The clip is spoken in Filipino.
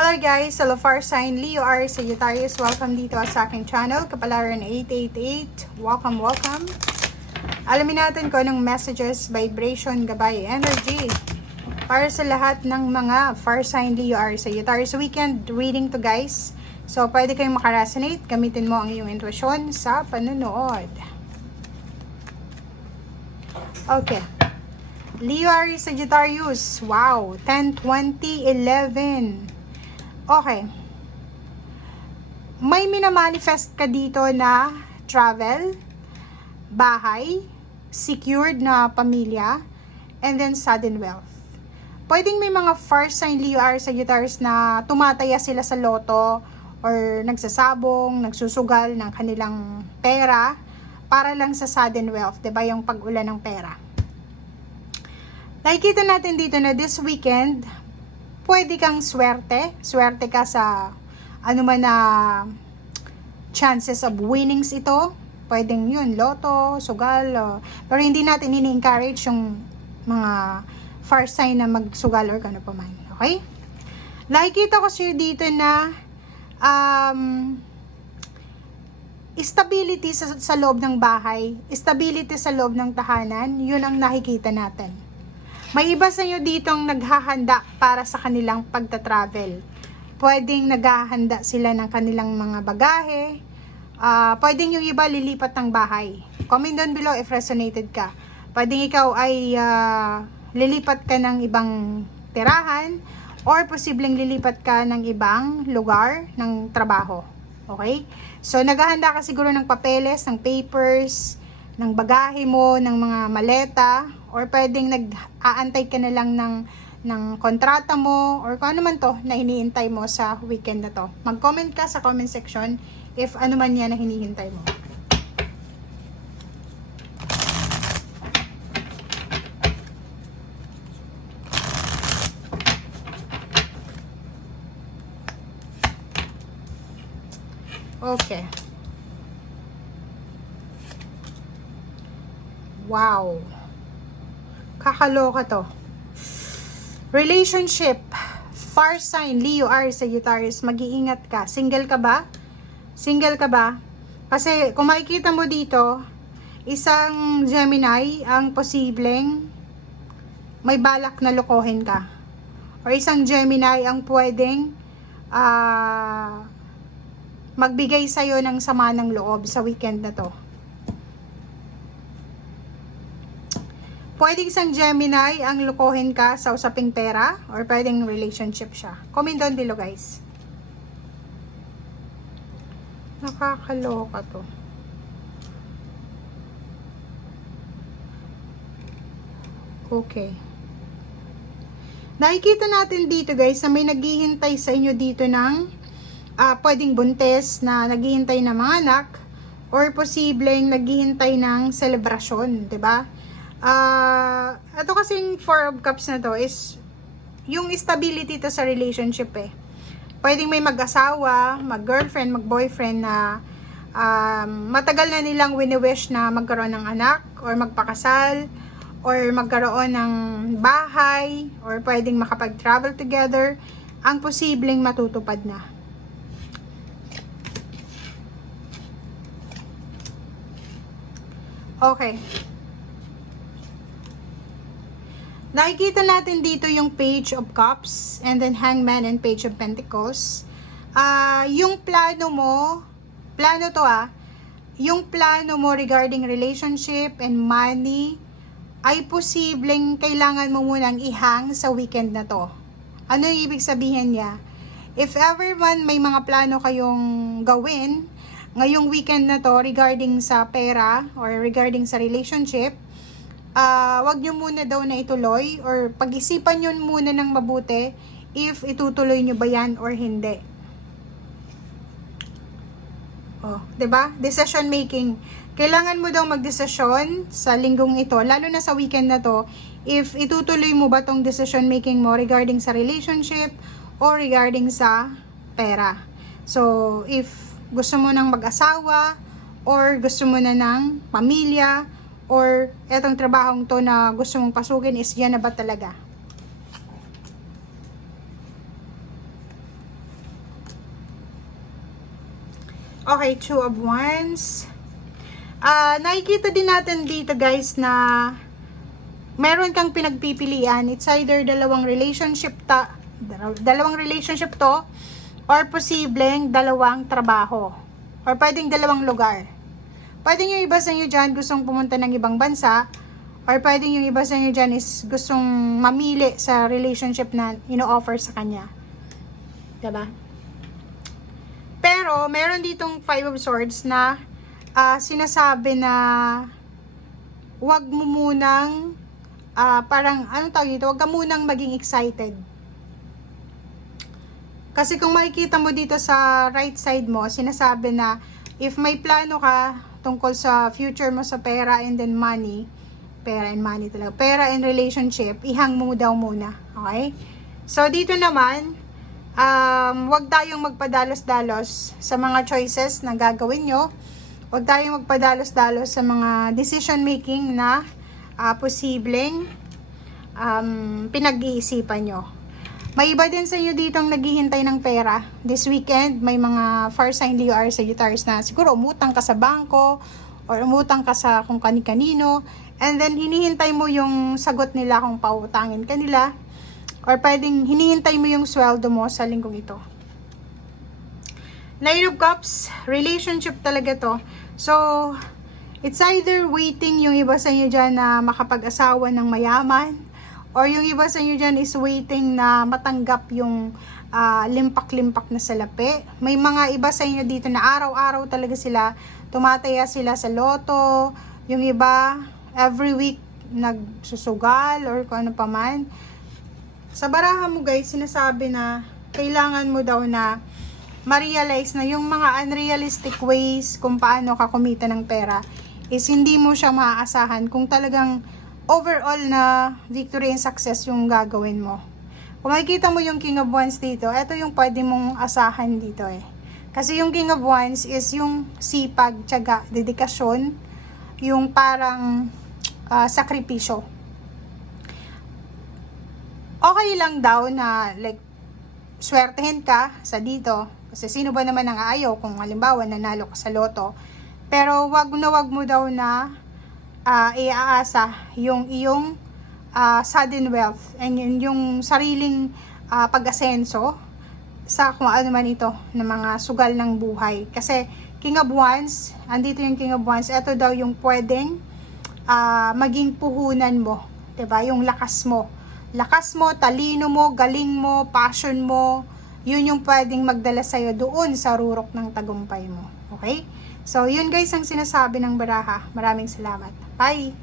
Hello guys, hello fire sign Leo, Aries, Sagittarius. Welcome dito sa aking channel, Kapalaran 888. Welcome. Alamin natin kung anong messages, vibration, gabay, energy para sa lahat ng mga fire sign Leo, Aries, Sagittarius. Weekend reading to guys. So pwede kayong makaresonate, gamitin mo ang iyong intuition sa panunood. Okay. Leo, Aries, Sagittarius. Wow, 10, 20, 11. Okay. May minamanifest ka dito na travel, bahay, secured na pamilya, and then sudden wealth. Pwedeng may mga fire sign Leo, Aries, Sagittarius na tumataya sila sa loto or nagsasabong, nagsusugal ng kanilang pera para lang sa sudden wealth, 'di ba? Yung pag-ulan ng pera. Nakikita natin dito na this weekend, pwede kang swerte ka sa ano man na chances of winnings ito. Pwedeng yun, loto, sugal, pero hindi natin ini-encourage yung mga fire sign na magsugal or kano pa man. Okay? Nakikita ko siya dito na stability sa loob ng bahay, stability sa loob ng tahanan, yun ang nakikita natin. May iba sa inyo ditong naghahanda para sa kanilang pagta-travel. Pwedeng naghahanda sila ng kanilang mga bagahe. Pwedeng yung iba lilipat ng bahay. Comment down below if resonated ka. Pwedeng ikaw ay lilipat ka ng ibang tirahan or posibleng lilipat ka ng ibang lugar ng trabaho. Okay? So, naghahanda ka siguro ng papeles, ng papers, ng bagahe mo, ng mga maleta, or pwedeng nag-aantay ka na lang ng kontrata mo, or kung ano man to na hinihintay mo sa weekend na to. Mag-comment ka sa comment section if ano man yan na hinihintay mo. Okay. Wow. Kakaloka to. Relationship. Fire sign, Leo, Aries, Sagittarius. Mag-iingat ka. Single ka ba? Single ka ba? Kasi kung makikita mo dito, isang Gemini ang posibleng may balak na lokohin ka. Or isang Gemini ang pwedeng magbigay sa'yo ng sama ng loob sa weekend na to. Pwedeng isang Gemini ang lukohin ka sa usaping pera or pwedeng relationship siya. Comment down below guys. Nakakaloka to. Okay. Nakikita natin dito guys na may naghihintay sa inyo dito ng pwedeng buntis na naghihintay ng mga anak or posibleng naghihintay ng selebrasyon, 'di ba? Ito kasing Four of Cups na to is yung stability to sa relationship eh. Pwedeng may mag-asawa, mag-girlfriend, mag-boyfriend na matagal na nilang wini-wish na magkaroon ng anak or magpakasal or magkaroon ng bahay or pwedeng makapag-travel together, ang posibleng matutupad na. Okay. Nakikita natin dito yung Page of Cups and then Hangman and Page of Pentacles. Yung plano mo, yung plano mo regarding relationship and money ay posibleng kailangan mo munang ihang sa weekend na to. Ano yung ibig sabihin niya? If ever man may mga plano kayong gawin ngayong weekend na to regarding sa pera or regarding sa relationship, wag nyo muna daw na ituloy or pag-isipan nyo muna ng mabuti if itutuloy nyo ba yan or hindi. Oh, 'di ba? Decision making. Kailangan mo daw magdesisyon sa linggong ito, lalo na sa weekend na to, if itutuloy mo ba tong decision making mo regarding sa relationship or regarding sa pera. So, if gusto mo nang mag-asawa or gusto mo na ng pamilya, or etong trabahong to na gusto mong pasukin is yan na ba talaga? Okay, Two of Wands. Nakikita din natin dito guys na meron kang pinagpipilian. It's either dalawang relationship to or posibleng dalawang trabaho or pwedeng dalawang lugar. Pwedeng yung iba sa inyo dyan gustong pumunta ng ibang bansa or pwedeng yung iba sa inyo dyan is gustong mamili sa relationship na ino-offer sa kanya. Diba? Pero meron ditong Five of Swords na sinasabi na wag mo munang parang anong tawag dito, wag ka munang maging excited. Kasi kung makikita mo dito sa right side mo, sinasabi na if may plano ka tungkol sa future mo sa pera and then money, pera and money talaga, pera and relationship, ihang mo daw muna. Okay? So dito naman, wag tayong magpadalos-dalos sa mga choices na gagawin nyo. Wag tayong magpadalos-dalos sa mga decision making na posibleng pinag-iisipan nyo. May iba din sa inyo ditong naghihintay ng pera. This weekend, may mga fire sign Leo or Sagittarius na siguro umutang ka sa bangko or umutang ka sa kung kani-kanino and then hinihintay mo yung sagot nila kung pautangin ka nila or pwedeng hinihintay mo yung sweldo mo sa linggong ito. Nine of Cups, relationship talaga to. So, it's either waiting yung iba sa inyo dyan na makapag-asawa ng mayaman or yung iba sa inyo dyan is waiting na matanggap yung limpak-limpak na salapi. May mga iba sa inyo dito na araw-araw talaga sila, tumataya sila sa loto. Yung iba, every week, nagsusugal or kung ano pa man. Sa baraha mo guys, sinasabi na kailangan mo daw na ma-realize na yung mga unrealistic ways kung paano ka kumita ng pera is hindi mo siya maaasahan kung talagang overall na victory and success yung gagawin mo. Kung makikita mo yung King of Wands dito, ito yung pwede mong asahan dito eh. Kasi yung King of Wands is yung sipag, tiyaga, dedikasyon, yung parang sakripisyo. Okay lang daw na like swertehin ka sa dito. Kasi sino ba naman ang ayaw kung halimbawa nanalo ka sa loto. Pero wag mo daw na iaasa yung iyong sudden wealth and yung sariling pag-asenso sa kung ano man ito ng mga sugal ng buhay. Kasi King of Wands, andito yung King of Wands, ito daw yung pwedeng maging puhunan mo. 'Di ba? Yung lakas mo. Lakas mo, talino mo, galing mo, passion mo, yun yung pwedeng magdala sa'yo doon sa rurok ng tagumpay mo. Okay? So, yun guys ang sinasabi ng baraha. Maraming salamat. Bye!